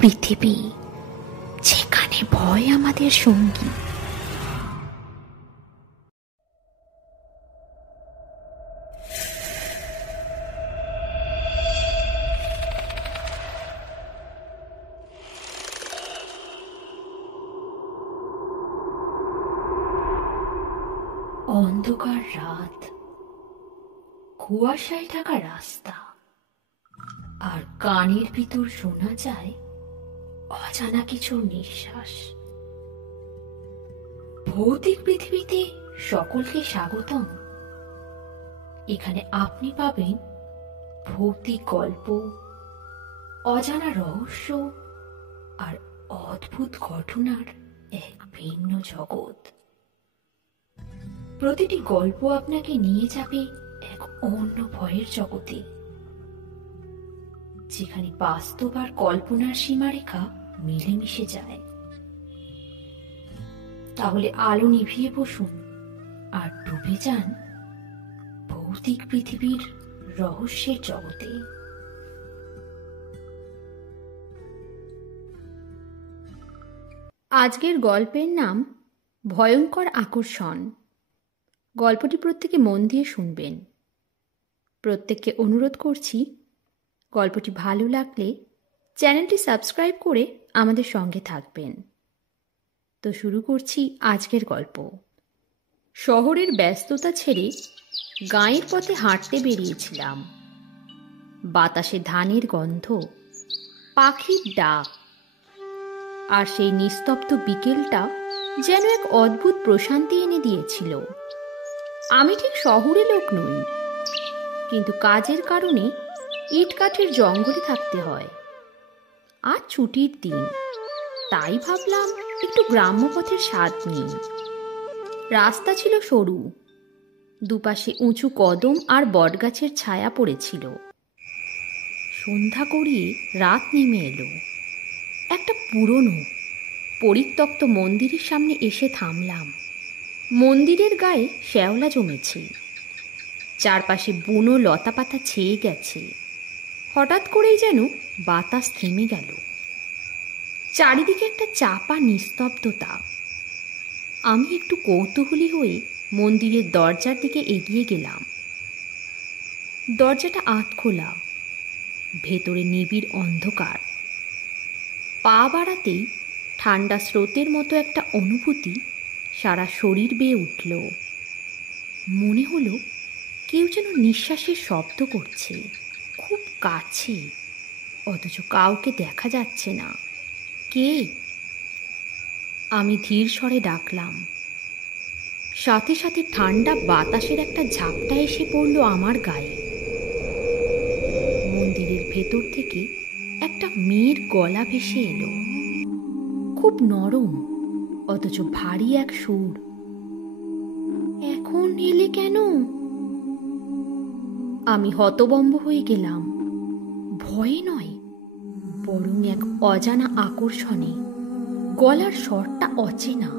পৃথিবী যেখানে ভয় আমাদের সঙ্গী। অন্ধকার রাত, কুয়াশায় ঢাকা রাস্তা, আর কানের ভিতর শোনা যায় অজানা কিছুর নিঃশ্বাস। ভৌতিক পৃথিবীতে সকলকে স্বাগতম। এখানে আপনি পাবেন ভৌতিক গল্প, অজানা রহস্য আর অদ্ভুত ঘটনার এক ভিন্ন জগৎ। প্রতিটি গল্প আপনাকে নিয়ে যাবে এক অন্য ভয়ের জগতে, যেখানে বাস্তব আর কল্পনার সীমারেখা মিলেমিশে যায়। তাহলে আলো নিভিয়ে বসুন আর ডুবে যান ভৌতিক পৃথিবীর রহস্যের জগতে। আজকের গল্পের নাম ভয়ঙ্কর আকর্ষণ। গল্পটি প্রত্যেকে মন দিয়ে শুনবেন। প্রত্যেককে অনুরোধ করছি, গল্পটি ভালো লাগলে চ্যানেলটি সাবস্ক্রাইব করে আমাদের সঙ্গে থাকবেন। তো শুরু করছি আজকের গল্প। শহরের ব্যস্ততা ছেড়ে গাঁয়ের পথে হাঁটতে বেরিয়েছিলাম। বাতাসে ধানের গন্ধ, পাখির ডাক, আর সেই নিস্তব্ধ বিকেলটা যেন এক অদ্ভুত প্রশান্তি এনে দিয়েছিল। আমি ঠিক শহুরে লোক নই, কিন্তু কাজের কারণে ইটকাঠের জঙ্গলে থাকতে হয়। আজ ছুটির দিন, তাই ভাবলাম একটু গ্রাম্য পথের স্বাদ নিই। রাস্তা ছিল সরু, দুপাশে উঁচু কদম আর বটগাছের ছায়া পড়েছিল। সন্ধ্যা গড়িয়ে রাত নেমে এলো। একটা পুরনো পরিত্যক্ত মন্দিরের সামনে এসে থামলাম। মন্দিরের গায়ে শ্যাওলা জমেছে, চারপাশে বুনো লতাপাতা ছেয়ে গেছে। হঠাৎ করেই যেন বাতাস থেমে গেল। চারিদিকে একটা চাপা নিস্তব্ধতা। আমি একটু কৌতূহলী হয়ে মন্দিরের দরজার দিকে এগিয়ে গেলাম। দরজাটা আধখোলা, ভেতরে নিবিড় অন্ধকার। পা বাড়াতেই ঠান্ডা স্রোতের মতো একটা অনুভূতি সারা শরীর বেয়ে উঠল। মনে হলো কেউ যেন নিঃশ্বাসের শব্দ করছে, খুব কাছে, অথচ কাউকে দেখা যাচ্ছে না। কে? আমি ধীর স্বরে ডাকলাম। সাথে সাথে ঠান্ডা বাতাসের একটা ঝাপটা এসে পড়ল আমার গায়ে। মন্দিরের ভেতর থেকে একটা মেয়ের গলা ভেসে এলো, খুব নরম অথচ ভারী এক সুর। এখন এলে কেন? আমি হতবম্ব হয়ে গেলাম। ভয়ে নয়, বরং এক অজানা আকর্ষণে। গলার স্বরটা অচেনা,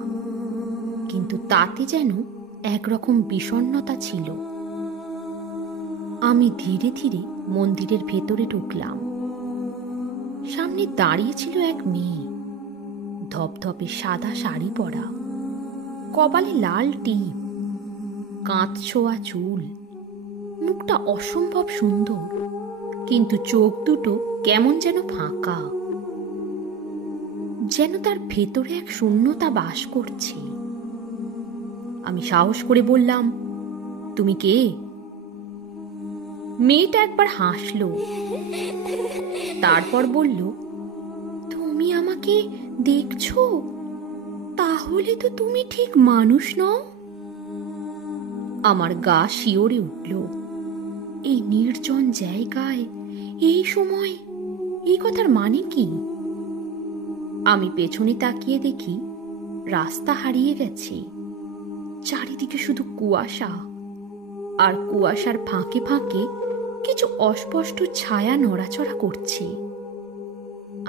কিন্তু তাতে যেন একরকম বিষণ্ণতা ছিল। আমি ধীরে ধীরে মন্দিরের ভেতরে ঢুকলাম। সামনে দাঁড়িয়ে ছিল এক মেয়ে, ধপধপে সাদা শাড়ি পরা, কপালে লাল টিপ, কাঁচ ছোঁয়া চুল। মুখটা অসম্ভব সুন্দর, কিন্তু চোখ দুটো কেমন যেন ফাঁকা, যেন তার ভেতরে এক শূন্যতা বাস করছে। আমি সাহস করে বললাম, তুমি কে? মেয়েটা একবার হাসলো, তারপর বলল, তুমি আমাকে দেখছো? তাহলে তো তুমি ঠিক মানুষ নও। আমার গা শিওরে উঠল। এই নির্জন জায়গায়, এই সময়, এই কথার মানে কি? আমি পেছনে তাকিয়ে দেখি রাস্তা হারিয়ে গেছে। চারিদিকে শুধু কুয়াশা, আর কুয়াশার ফাঁকে ফাঁকে কিছু অস্পষ্ট ছায়া নড়াচড়া করছে।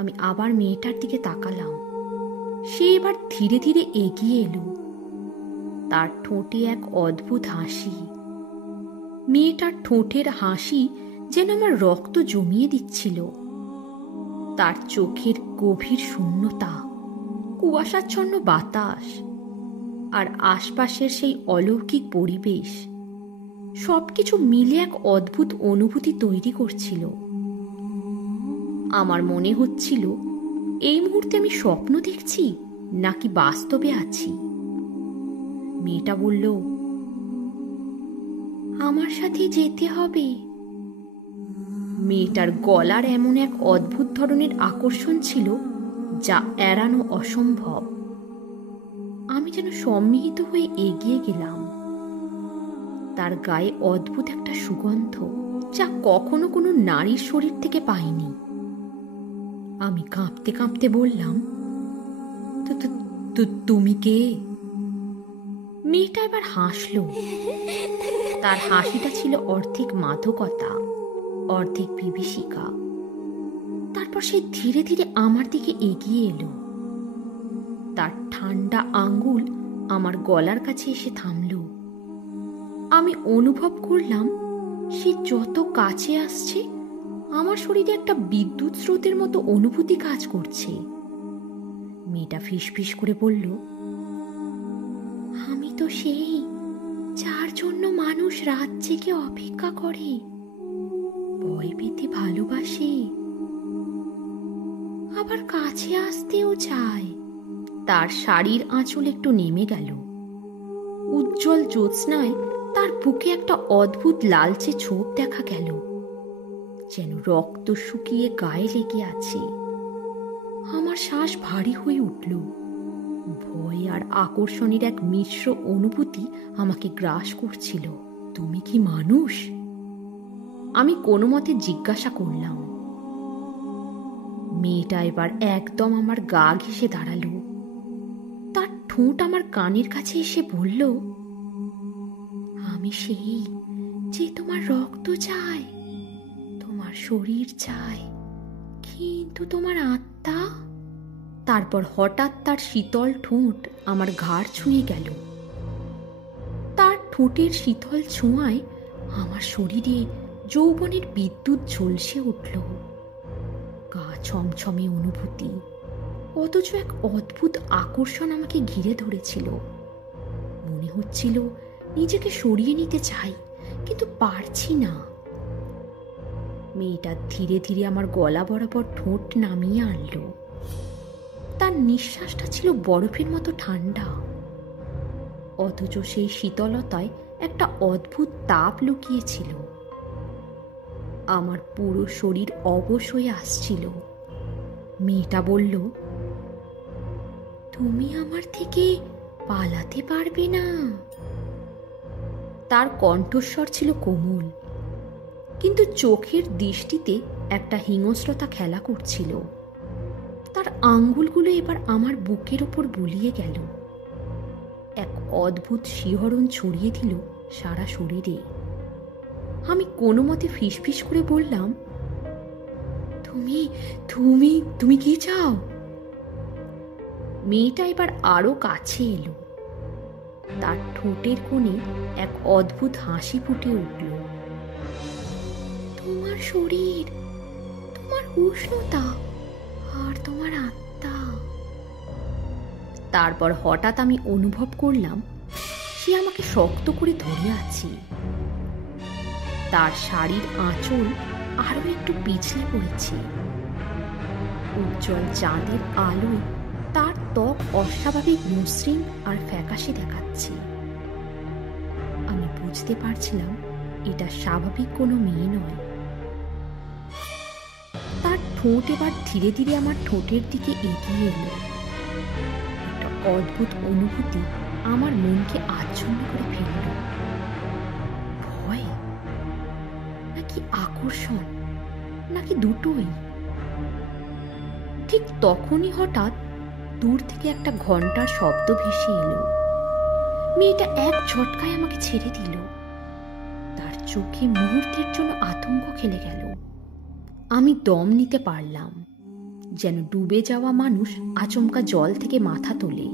আমি আবার মেয়েটার দিকে তাকালাম। সে এবার ধীরে ধীরে এগিয়ে এলো। তার ঠোঁটে এক অদ্ভুত হাসি। মেয়েটার ঠোঁটের হাসি যেন আমার রক্ত জমিয়ে দিচ্ছিল। তার চোখের গভীর শূন্যতা, কুয়াশাচ্ছন্ন বাতাস আর আশপাশের সেই অলৌকিক পরিবেশ সবকিছু মিলে এক অদ্ভুত অনুভূতি তৈরি করছিল। আমার মনে হচ্ছিল এই মুহূর্তে আমি স্বপ্ন দেখছি নাকি বাস্তবে আছি। মেয়েটা বলল, আমার সাথে যেতে হবে। মেয়েটার গলার এমন এক অদ্ভুত ধরনের আকর্ষণ ছিল যা এড়ানো অসম্ভব। আমি যেন সম্মিলিত হয়ে এগিয়ে গেলাম। তার গায়ে অদ্ভুত একটা সুগন্ধ যা কখনো কোনো নারীর শরীর থেকে পাইনি। আমি কাঁপতে কাঁপতে বললাম, তুমি কে? মেয়েটা এবার হাসল। তার হাসিটা ছিল অর্ধেক মাদকতা, অর্ধেক বিভীষিকা। তারপর সে ধীরে ধীরে আমার দিকে এগিয়ে এলো। তার ঠান্ডা আঙ্গুল আমার গলার কাছে এসে থামল। আমি অনুভব করলাম সে যত কাছে আসছে আমার শরীরে একটা বিদ্যুৎ স্রোতের মতো অনুভূতি কাজ করছে। মেয়েটা ফিসফিস করে বলল, আমি তো সেই যার জন্য মানুষ রাত জেগে অপেক্ষা করে, ভয় পেতে ভালোবাসে, আবার কাছে আসতেও চায়। তার শাড়ির আঁচল একটু নেমে গেল। উজ্জ্বল জ্যোৎস্নায় তার বুকে একটা অদ্ভুত লালচে ছোপ দেখা গেল, যেন রক্ত শুকিয়ে গায়ে লেগে আছে। আমার শ্বাস ভারী হয়ে উঠল। ভয় আর আকর্ষণের এক মিশ্র অনুভূতি আমাকে গ্রাস করছিল। তুমি কি মানুষ? আমি কোনো মতে জিজ্ঞাসা করলাম। মেয়েটা এবার একদম আমার গা ঘেঁষে দাঁড়ালো। তার ঠোঁট আমার কানের কাছে এসে বলল, আমি সেই যে তোমার রক্ত চায়, তোমার শরীর চায়, কিন্তু তোমার আত্মা। তারপর হঠাৎ তার শীতল ঠোঁট আমার ঘাড় ছুঁয়ে গেল। তার ঠোঁটের শীতল ছোঁয়ায় আমার শরীরে যৌবনের বিদ্যুৎ ঝলসে উঠল। গা ছমছমে অনুভূতি, অথচ এক অদ্ভুত আকর্ষণ আমাকে ঘিরে ধরেছিল। মনে হচ্ছিল নিজেকে সরিয়ে নিতে চাই, কিন্তু পারছি না। মেয়েটা ধীরে ধীরে আমার গলা বরাবর ঠোঁট নামিয়ে আনলো। তার নিঃশ্বাসটা ছিল বরফের মতো ঠান্ডা, অথচ সেই শীতলতায় একটা অদ্ভুত তাপ লুকিয়েছিল। আমার পুরো শরীর অবশ হয়ে আসছিল। মেয়েটা বলল, তুমি আমার থেকে পালাতে পারবে না। তার কণ্ঠস্বর ছিল কোমল, কিন্তু চোখের দৃষ্টিতে একটা হিংস্রতা খেলা করছিল। তার আঙ্গুলগুলো এবার আমার বুকের ওপর বুলিয়ে গেল। এক অদ্ভুত শিহরণ ছড়িয়ে দিল সারা শরীরে। আমি কোনো মতে ফিসফিস করে বললাম, তুমি তুমি তুমি কি চাও? মেয়েটা এবার আরো কাছে এলো। তার ঠোঁটের কোণে এক অদ্ভুত হাসি ফুটে উঠল। তোমার শরীর, তোমার উষ্ণতা আর তোমার আত্মা। তারপর হঠাৎ আমি অনুভব করলাম সে আমাকে শক্ত করে ধরে আছে। তার শাড়ির আঁচল আরো একটু পিছলে পড়েছে। উজ্জ্বল চাঁদের আলোয় তার ত্বক অস্বাভাবিক মসৃণ আর ফ্যাকাশে দেখাচ্ছে। আমি বুঝতে পারছিলাম এটা স্বাভাবিক কোনো মেয়ে নয়। তার ঠোঁট এবার ধীরে ধীরে আমার ঠোঁটের দিকে এগিয়ে এলো। একটা অদ্ভুত অনুভূতি আমার মনকে আচ্ছন্ন করে ফেলল। ভয় নাকি আকর্ষণ, নাকি দুটোই? ঠিক তখনই হঠাৎ দূর থেকে একটা ঘন্টার শব্দ ভেসে এলো। মেয়েটা এক ঝটকায় আমাকে ছেড়ে দিল। তার চোখে মুহূর্তের জন্য আতঙ্ক খেলে গেল। আমি দম নিতে পারলাম, যেন ডুবে যাওয়া মানুষ আচমকা জল থেকে মাথা তোলে।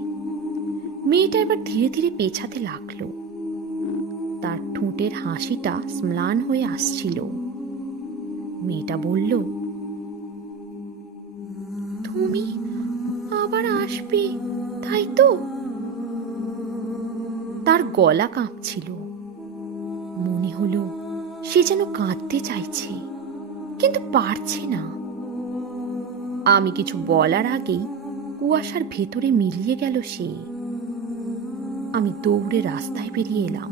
মেয়েটা এবার ধীরে ধীরে পেছাতে লাগলো। তার ঠোঁটের হাসিটা ম্লান হয়ে আসছিল। মেয়েটা বলল, তুমি আবার আসবে, তাই তো? তার গলা কাঁপছিল। মনে হলো সে যেন কাঁদতে চাইছে, কিন্তু পারছে না। আমি কিছু বলার আগেই কুয়াশার ভেতরে মিলিয়ে গেল সে। আমি দৌড়ে রাস্তায় বেরিয়ে এলাম,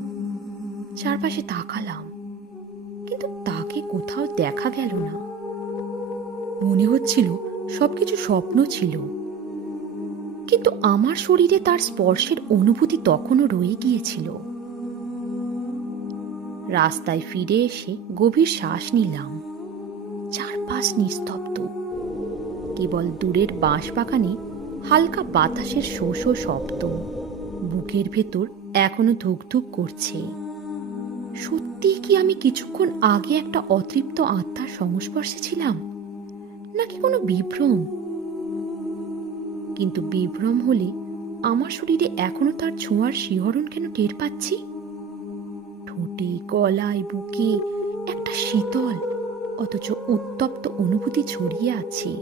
চারপাশে তাকালাম, কিন্তু তাকে কোথাও দেখা গেল না। মনে হচ্ছিল সবকিছু স্বপ্ন ছিল, কিন্তু আমার শরীরে তার স্পর্শের অনুভূতি তখনও রয়ে গিয়েছিল। রাস্তায় ফিরে এসে গভীর শ্বাস নিলাম। চারপাশ নিস্তব্ধ, কেবল দূরের বাঁশবাগানে হালকা বাতাসের শো শো শব্দ বুকের ভেতর এখনো ধুকধুক করছে। সত্যিই কি আমি কিছুক্ষণ আগে একটা অতৃপ্ত আত্মার সংস্পর্শে ছিলাম, নাকি কোনো বিভ্রম? কিন্তু বিভ্রম হলে আমার শরীরে এখনো তার ছোঁয়ার শিহরণ কেন টের পাচ্ছি? ঠোঁটে, গলায়, বুকে একটা শীতল অথচ উত্তপ্ত অনুভূতি ছড়িয়ে আছে।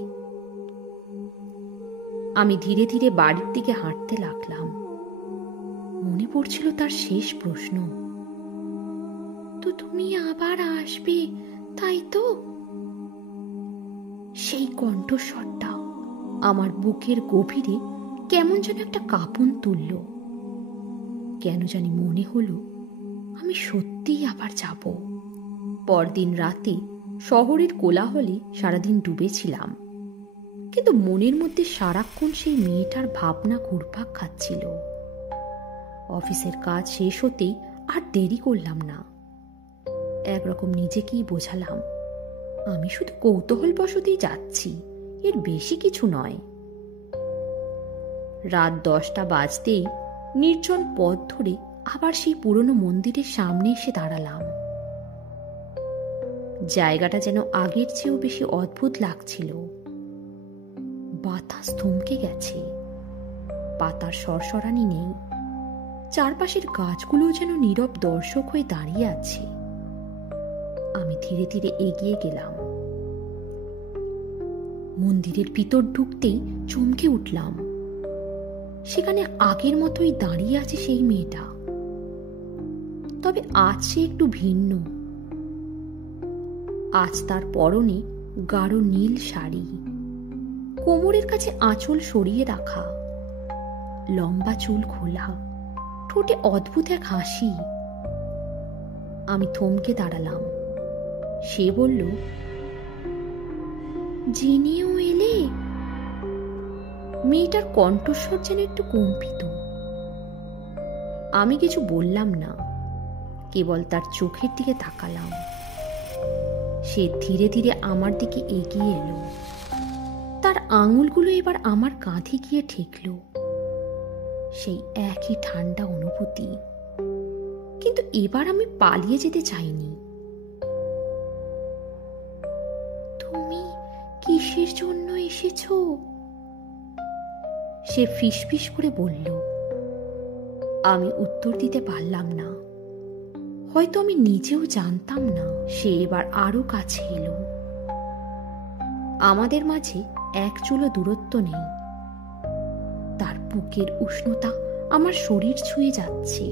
আমি ধীরে ধীরে বাড়ির দিকে হাঁটতে লাগলাম। মনে পড়ছিল তার শেষ প্রশ্ন, তো তুমি আবার আসবে, তাই তো? সেই কণ্ঠস্বরটা আমার বুকের গভীরে কেমন যেন একটা কাঁপন তুলল। কেন জানি মনে হলো আমি সত্যিই আবার যাব। পরদিন রাতে শহরের কোলাহলে সারাদিন ডুবেছিলাম, কিন্তু মনের মধ্যে সারাক্ষণ সেই মেয়েটার ভাবনা ঘুরপাক খাচ্ছিল। অফিসের কাজ শেষ হতেই আর দেরি করলাম না। একরকম নিজেকেই বোঝালাম আমি শুধু কৌতূহল বশতেই যাচ্ছি, এর বেশি কিছু নয়। রাত 10টা বাজতেই নির্জন পথ ধরে আবার সেই পুরনো মন্দিরের সামনে এসে দাঁড়ালাম। জায়গাটা যেন আগের চেয়েও বেশি অদ্ভুত লাগছিল। বাতাস থমকে গেছে, পাতার সরসরানি নেই, চারপাশের গাছগুলো যেন নীরব দর্শক হয়ে দাঁড়িয়ে আছে। আমি ধীরে ধীরে এগিয়ে গেলাম। মন্দিরের ভিতর ঢুকতেই চমকে উঠলাম। সেখানে আগের মতোই দাঁড়িয়ে আছে সেই মেয়েটা, তবে আজ সে একটু ভিন্ন। আজ তার পরনে গাঢ় নীল শাড়ি, কোমরের কাছে আঁচল সরিয়ে রাখা, লম্বা চুল খোলা, ঠোঁটে অদ্ভুত এক হাসি। আমি থমকে দাঁড়ালাম। সে বলল, জেনেও এলে? মেয়েটার কণ্ঠস্বর যেন একটু কম্পিত। আমি কিছু বললাম না, কেবল তার চোখের দিকে তাকালাম। সে ধীরে ধীরে আমার দিকে এগিয়ে এলো। তার আঙুলগুলো এবার আমার কাঁধে গিয়ে ঠেকল। সেই একই ঠান্ডা অনুভূতি, কিন্তু এবার আমি পালিয়ে যেতে চাইনি। তুমি কিসের জন্য এসেছো? সে ফিসফিস করে বলল। আমি উত্তর দিতে পারলাম না। হয়তো আমি নিজেও জানতাম না। সে এবার আরো কাছে এলো। আমাদের মাঝে এক চুলো দূরত্ব নেই। তার বুকের উষ্ণতা আমার শরীর ছুঁয়ে যাচ্ছে,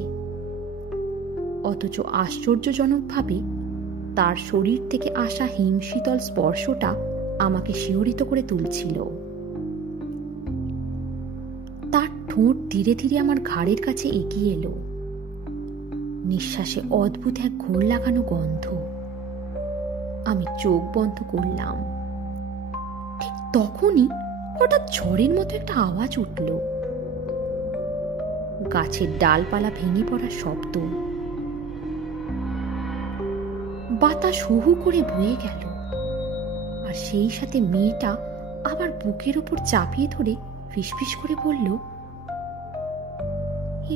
অথচ আশ্চর্যজনকভাবে তার শরীর থেকে আসা হিমশীতল স্পর্শটা আমাকে শিহরিত করে তুলছিল। তার ঠোঁট ধীরে ধীরে আমার ঘাড়ের কাছে এগিয়ে এলো। নিঃশ্বাসে অদ্ভুত এক ঘোর লাগানো গন্ধ। আমি চোখ বন্ধ করলাম। ঠিক তখনই হঠাৎ ঝড়ের মতো একটা আওয়াজ উঠল। গাছের ডালপালা ভেঙে পড়ার শব্দ। বাতাস হু হু করে বয়ে গেল, আর সেই সাথে মেয়েটা আবার বুকের ওপর চাপিয়ে ধরে ফিসফিস করে বলল,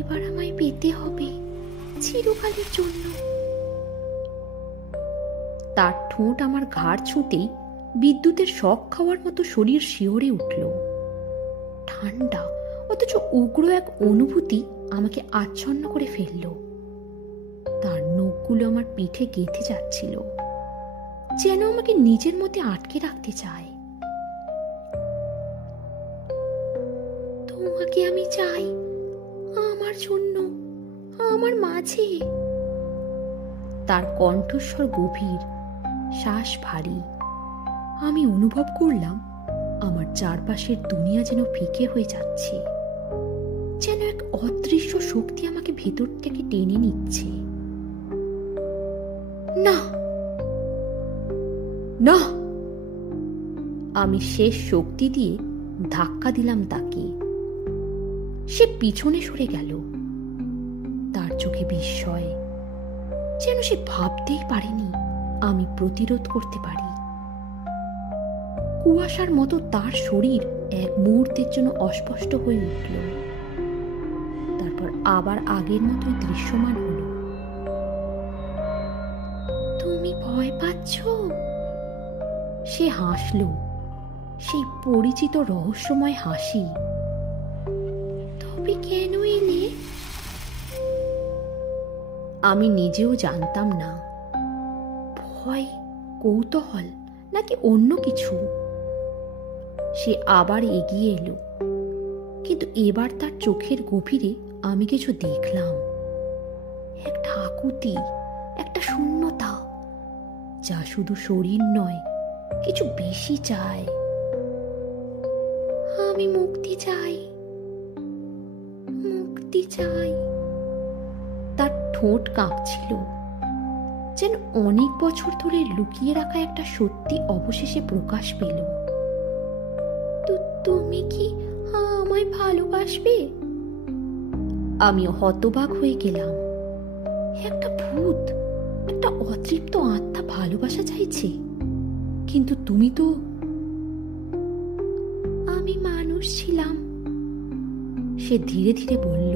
এবার আমায় পেতে হবে চিরকালের জন্য। তার ঠোঁট আমার ঘাড় ছুঁতেই বিদ্যুতের শক খাওয়ার মতো শরীর শিহরে উঠল। ঠান্ডা অথচ উগ্র এক অনুভূতি আমাকে আচ্ছন্ন করে ফেলল। তার নখগুলো আমার পিঠে গেঁথে যাচ্ছিল, যেন আমাকে নিজের মধ্যে আটকে রাখতে চায়। তোমাকে আমি চাই, আমার জন্য, আমার মাঝে। তার কণ্ঠস্বর গভীর, শ্বাস ভারী। আমি অনুভব করলাম আমার চারপাশের দুনিয়া যেন ফিকে হয়ে যাচ্ছে, যেন এক অদৃশ্য শক্তি আমাকে ভেতর থেকে টেনে নিচ্ছে। না না, আমি শেষ শক্তি দিয়ে ধাক্কা দিলাম তাকে। সে পিছনে সরে গেল। তার চোখে বিস্ময়, যেন সে ভাবতেই পারেনি আমি প্রতিরোধ করতে পারি। কুয়াশার মতো তার শরীর এক মুহূর্তের জন্য অস্পষ্ট হয়ে উঠল, তারপর আবার আগের মতোই দৃশ্যমান হলো। তুমি ভয় পাচ্ছ? সে হাসল, সেই পরিচিত রহস্যময় হাসি। তবে কেন এলে? আমি নিজেও জানতাম না, ভয়, কৌতূহল নাকি অন্য কিছু। সে আবার এগিয়ে এলো, কিন্তু এবার তার চোখের গভীরে আমি কিছু দেখলাম। একটা আকুতি, একটা শূন্যতা, যা শুধু শরীর নয়, কিছু বেশি চায়। আমি মুক্তি চাই, মুক্তি চাই। তার ঠোঁট কাঁপছিল, যেন অনেক বছর ধরে লুকিয়ে রাখা একটা সত্যি অবশেষে প্রকাশ পেল। তুমি কি আমায় ভালোবাসবে? আমি হতবাক হয়ে গেলাম। একটা ভূত, একটা অতৃপ্ত আত্মা ভালোবাসা চাইছে, কিন্তু তুমি তো। আমি মানুষ ছিলাম, সে ধীরে ধীরে বলল।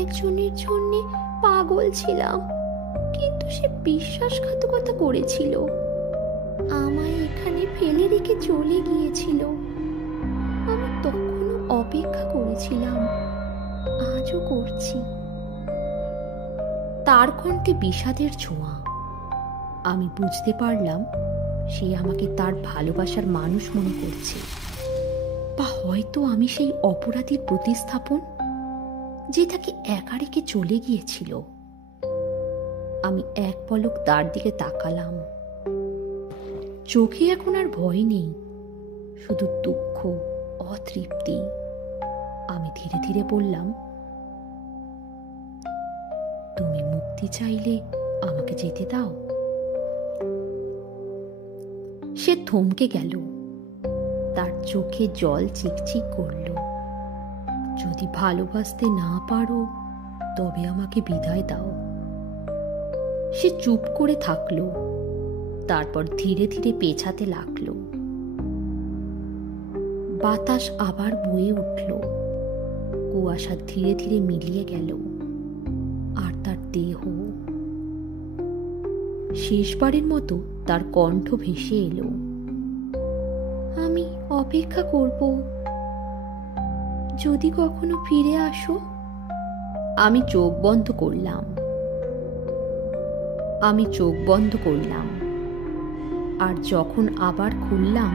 একজনের জন্য পাগল ছিলাম, কিন্তু সে বিশ্বাসঘাতকতা করেছিল। আমায় এখানে ফেলে রেখে চলে গিয়েছিল। আমি তখনও অপেক্ষা করেছিলাম, আজও করছি। তার কণ্ঠে বিষাদের ছোঁয়া। আমি বুঝতে পারলাম সে আমাকে তার ভালোবাসার মানুষ মনে করছে, বা হয়তো আমি সেই অপরাধীর প্রতিস্থাপন, যে তাকে একা রেখে চলে গিয়েছিল। আমি এক পলক তার দিকে তাকালাম। চোখে এখন আর ভয় নেই, শুধু দুঃখ, অতৃপ্তি। আমি ধীরে ধীরে বললাম, তুমি মুক্তি চাইলে আমাকে যেতে দাও। সে থমকে গেল, তার চোখে জল চিকচিক করল। যদি ভালোবাসতে না পারো, তবে আমাকে বিদায় দাও। সে চুপ করে থাকলো, তারপর ধীরে ধীরে পেছাতে লাগলো। বাতাস আবার বয়ে উঠল, কুয়াশা ধীরে ধীরে মিলিয়ে গেল, আর তার দেহ। শেষবারের মতো তার কণ্ঠ ভেসে এলো, আমি অপেক্ষা করব, যদি কখনো ফিরে আসো। আমি চোখ বন্ধ করলাম, আর যখন আবার খুললাম,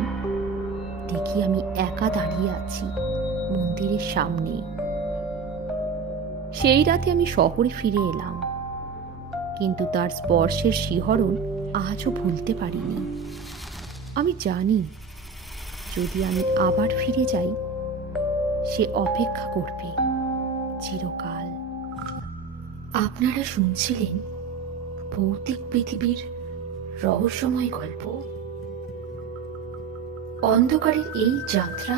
দেখি আমি একা দাঁড়িয়ে আছি মন্দিরের সামনে। সেই রাতে আমি শহরে ফিরে এলাম, কিন্তু তার স্পর্শের শিহরণ আজও ভুলতে পারিনি। আমি জানি, যদি আমি আবার ফিরে যাই, সে অপেক্ষা করবে চিরকাল। আপনারা শুনছিলেন ভৌতিক পৃথিবীর রহস্যময় গল্প। অন্ধকারের এই যাত্রা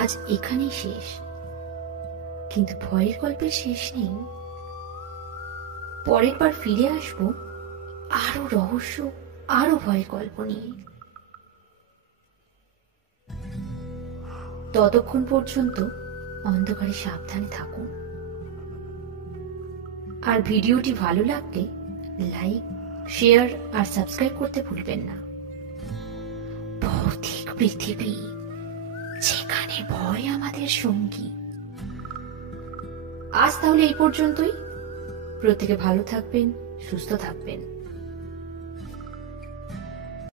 আজ এখানেই শেষ, কিন্তু ভয়ের গল্পের শেষ নেই। পরের বার ফিরে আসবো আরো রহস্য, আরো ভয়ের গল্প নিয়ে। ততক্ষণ পর্যন্ত অন্ধকারে সাবধানে থাকুন। আর ভিডিওটি ভালো লাগলে লাইক, শেয়ার আর সাবস্ক্রাইব করতে ভুলবেন না। ভৌতিক পৃথিবী, যেখানে ভয় আমাদের সঙ্গী। আজ তাহলে এই পর্যন্তই। প্রত্যেকে ভালো থাকবেন, সুস্থ থাকবেন।